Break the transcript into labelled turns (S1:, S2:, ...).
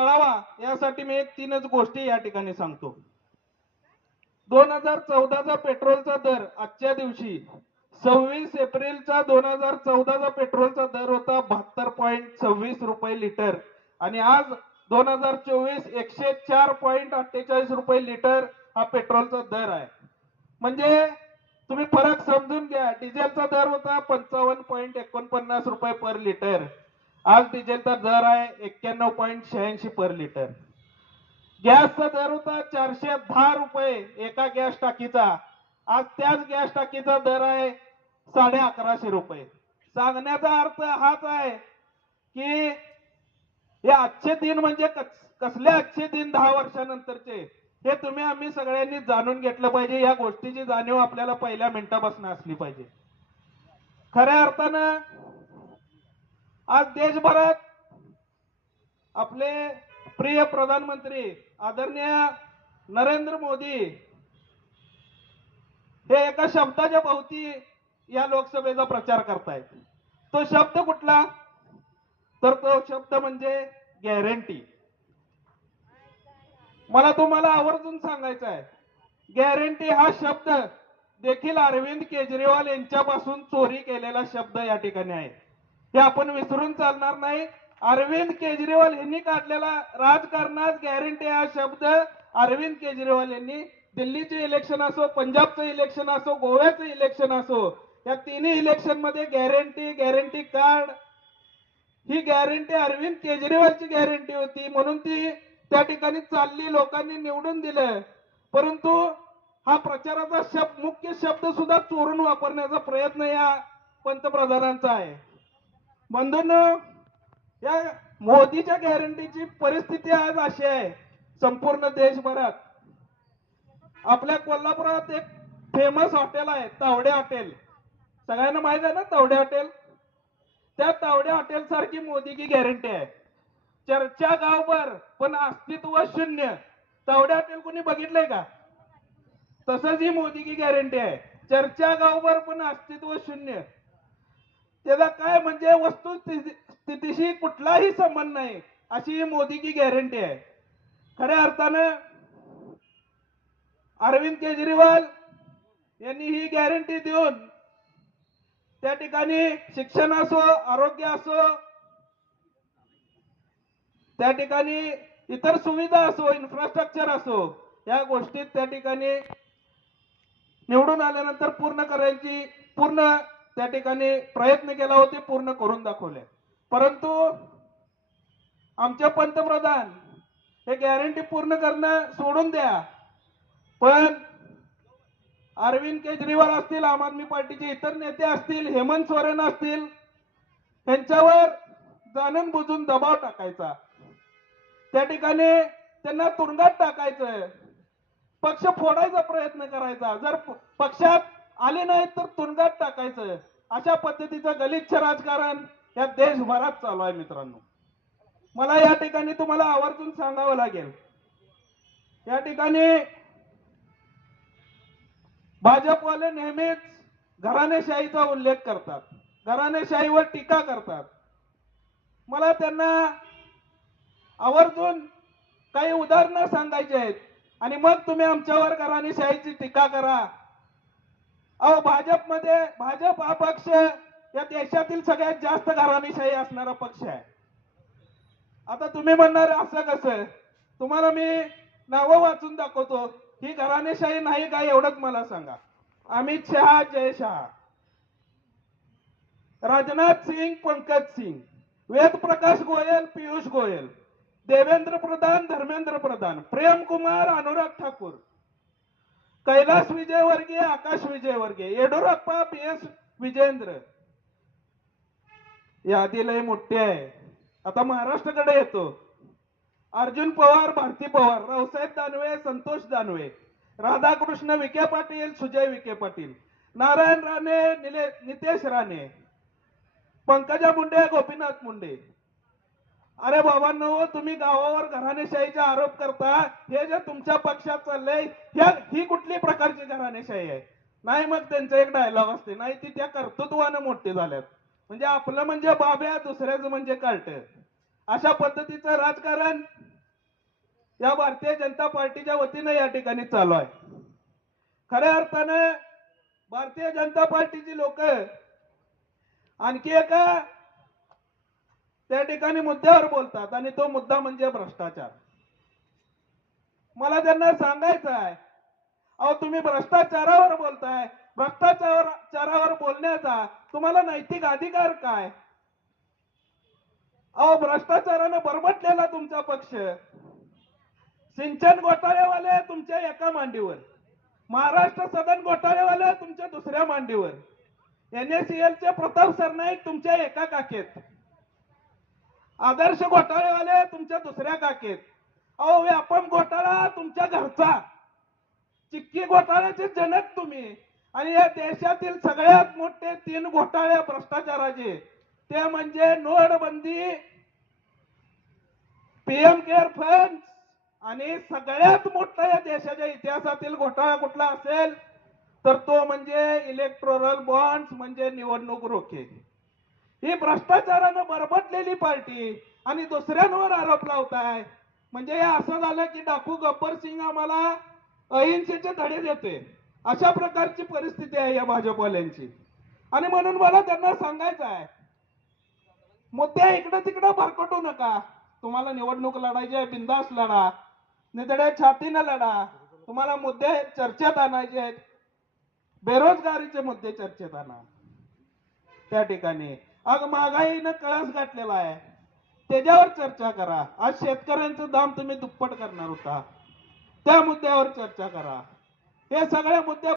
S1: कळावा? यासाठी मी एक तीनच गोष्टी या ठिकाणी सांगतो. दोन हजार चौदाचा पेट्रोलचा दर आजच्या दिवशी सव्वीस एप्रिलचा दोन हजार चौदाचा पेट्रोलचा दर होता बहात्तर पॉईंट सव्वीस रुपये लिटर. आणि आज दोन हजार चोवीस एकशे चार पॉईंट अठ्ठेचाळीस रुपये लिटर हा पेट्रोलचा दर आहे. म्हणजे तुम्ही फरक समजून घ्या. डिझेलचा दर होता पंचावन्न पॉईंट एकोणपन्नास रुपये पर लिटर. आज डिझेलचा दर आहे एक्क्याण्णव पॉईंट शहाऐंशी पर लिटर. गॅसचा दर होता चारशे दहा रुपये एका गॅस टाकीचा. आज त्याच गॅस टाकीचा दर आहे साडे अकराशे रुपये. सांगण्याचा अर्थ हाच आहे की हे आजचे दिन म्हणजे कस- कसले आजचे दिन दहा वर्षानंतरचे हे तुम्ही आम्ही सगळ्यांनी जाणून घेतलं पाहिजे. या गोष्टीची जाणीव आपल्याला पहिल्या मिनिटापासून असली पाहिजे. खऱ्या अर्थानं आज देशभरात आपले प्रिय प्रधानमंत्री आदरणीय नरेंद्र मोदी हे एका शब्दाच्या भोवती या लोकसभेचा प्रचार करतायत. तो शब्द कुठला? तर तो शब्द म्हणजे गॅरंटी मला तुम्हाला आवर्जून सांगायचं आहे. गॅरंटी हा शब्द देखील अरविंद केजरीवाल यांच्यापासून चोरी केलेला शब्द या ठिकाणी आहे. हे आपण विसरून चालणार नाही. अरविंद केजरीवाल यांनी काढलेला राजकारणात गॅरंटी हा शब्द अरविंद केजरीवाल यांनी. दिल्लीचे इलेक्शन असो पंजाबचं इलेक्शन असो गोव्याचं इलेक्शन असो या तिन्ही इलेक्शनमध्ये गॅरंटी गॅरंटी कार्ड ही गॅरंटी अरविंद केजरीवालची गॅरंटी होती. म्हणून ती त्या ठिकाणी चालली लोकांनी निवडून दिलं. परंतु हा प्रचाराचा शब्द मुख्य शब्द सुद्धा चोरून वापरण्याचा प्रयत्न या पंतप्रधानांचा आहे. म्हणून या मोदीच्या गॅरंटीची परिस्थिती आज अशी आहे संपूर्ण देशभरात. आपल्या कोल्हापुरात एक फेमस हॉटेल आहे तावडे हॉटेल सगळ्यांना माहीत आहे ना तावडे हॉटेल त्या तावडे हॉटेल सारखी मोदी की गॅरंटी आहे. चर्चा गावभर पण अस्तित्व शून्य. तावडे हॉटेल कोणी बघितलंय का? तसंच ही मोदी की गॅरंटी आहे. चर्चा गावभर पण अस्तित्व शून्य. त्याला काय म्हणजे वस्तू स्थितीशी कुठलाही संबंध नाही. अशी ही मोदी की गॅरंटी आहे. खऱ्या अर्थानं अरविंद केजरीवाल यांनी ही गॅरंटी देऊन त्या ठिकाणी शिक्षण असो आरोग्य असो त्या ठिकाणी इतर सुविधा असो इन्फ्रास्ट्रक्चर असो या गोष्टीत त्या ठिकाणी निवडून आल्यानंतर पूर्ण करायची पूर्ण त्या ठिकाणी प्रयत्न केला होते पूर्ण करून दाखवले. परंतु आमच्या पंतप्रधान हे गॅरंटी पूर्ण करणं सोडून द्या. पण अरविंद केजरीवाल असतील आम आदमी पार्टीचे इतर नेते असतील हेमंत सोरेन असतील यांच्यावर जाणून बुजून दबाव टाकायचा. त्या ठिकाणी त्यांना तुरुंगात टाकायचंय. पक्ष फोडायचा प्रयत्न करायचा. जर पक्षात आले नाहीत तर तुरुंगात टाकायचं अशा पद्धतीचं गलिच्छ राजकारण या देशभरात चालू आहे मित्रांनो. मला या ठिकाणी तुम्हाला आवर्जून सांगावं लागेल. या ठिकाणी भाजपवाले नेहमीच घराणेशाहीचा उल्लेख करतात. घराणेशाहीवर टीका करतात. मला त्यांना आवर्जून काही उदाहरणं सांगायची आहेत. आणि मग तुम्ही आमच्यावर घराणेशाहीची टीका करा. अहो भाजपमध्ये भाजप हा पक्ष या देशातील सगळ्यात जास्त घराणीशाही असणारा पक्ष आहे. आता तुम्ही म्हणणार असं कसं? तुम्हाला मी नावं वाचून दाखवतो. ही घराणेशाही नाही का एवढंच मला सांगा. अमित शहा जय शहा. राजनाथ सिंग पंकज सिंग. वेद प्रकाश गोयल पियुष गोयल. देवेंद्र प्रधान धर्मेंद्र प्रधान. प्रेम कुमार अनुराग ठाकूर. कैलास विजय वर्गीय आकाश विजय वर्गीय येडुरप्पा पी. एस. विजेंद्र यादी लय मोठी आहे. आता महाराष्ट्राकडे येतो. अर्जुन पवार भारती पवार रावसाहेब दानवे संतोष दानवे राधाकृष्ण विखे पाटील सुजय विखे पाटील नारायण राणे निले नितेश राणे पंकजा मुंडे गोपीनाथ मुंडे. अरे बाबांनो तुम्ही गावावर घराणेशाहीचा आरोप करता हे जे तुमच्या पक्षात चाललंय ह्या ही कुठली प्रकारची घराणेशाही आहे? नाही मग त्यांचा एक डायलॉग असते नाही ती त्या कर्तृत्वानं मोठी झाल्यात. म्हणजे आपलं म्हणजे बाब्या दुसऱ्याचं म्हणजे कार्ट अशा पद्धतीचं राजकारण या भारतीय जनता पार्टीच्या वतीनं या ठिकाणी चालू आहे. खऱ्या अर्थानं भारतीय जनता पार्टीची लोक आणखी एका त्या ठिकाणी मुद्द्यावर बोलतात आणि तो मुद्दा म्हणजे भ्रष्टाचार. मला त्यांना सांगायचं आहे अहो तुम्ही भ्रष्टाचारावर बोलताय भ्रष्टाचारावर बोलण्याचा तुम्हाला नैतिक अधिकार काय? अहो भ्रष्टाचाराने बरबटलेला तुमचा पक्ष सिंचन घोटाळेवाले तुमच्या एका मांडीवर महाराष्ट्र सदन घोटाळेवाले तुमच्या दुसऱ्या मांडीवर एनएससीएल चे प्रताप सरनाईक तुमच्या एका काकेत आदर्श घोटाळेवाले तुमच्या दुसऱ्या काकेत. अहो व्यापम घोटाळा तुमच्या घरचा. चिक्की घोटाळ्याचे जनक तुम्ही. आणि या देशातील सगळ्यात मोठे तीन घोटाळे भ्रष्टाचाराचे. ते म्हणजे नोटबंदी पीएम केअर फंड आणि सगळ्यात मोठा या देशाच्या इतिहासातील घोटाळा कुठला असेल? तर तो म्हणजे इलेक्ट्रोरल बॉन्ड्स म्हणजे निवडणूक रोखे. ही भ्रष्टाचारानं बरबटलेली पार्टी आणि दुसऱ्यांवर आरोप लावताय. म्हणजे हे असं झालं की डाकू गब्बर सिंग आम्हाला अहिंसेचे धडे देते अशा प्रकारची परिस्थिती आहे या भाजपवाल्यांची. आणि म्हणून मला त्यांना सांगायचं आहे मुद्दे इकडे तिकडे भरकटू नका. तुम्हाला निवडणूक लढायची आहे बिंदास लढा. निधड्या छातीनं लढा. तुम्हाला मुद्दे चर्चेत आणायचे आहेत. बेरोजगारीचे मुद्दे चर्चेत आणा. त्या ठिकाणी अग महागाईनं कळस गाठलेला आहे. त्याच्यावर चर्चा करा. आज शेतकऱ्यांचं दाम तुम्ही दुप्पट करणार होता. त्या मुद्द्यावर चर्चा करा. हे सगळ्या मुद्द्या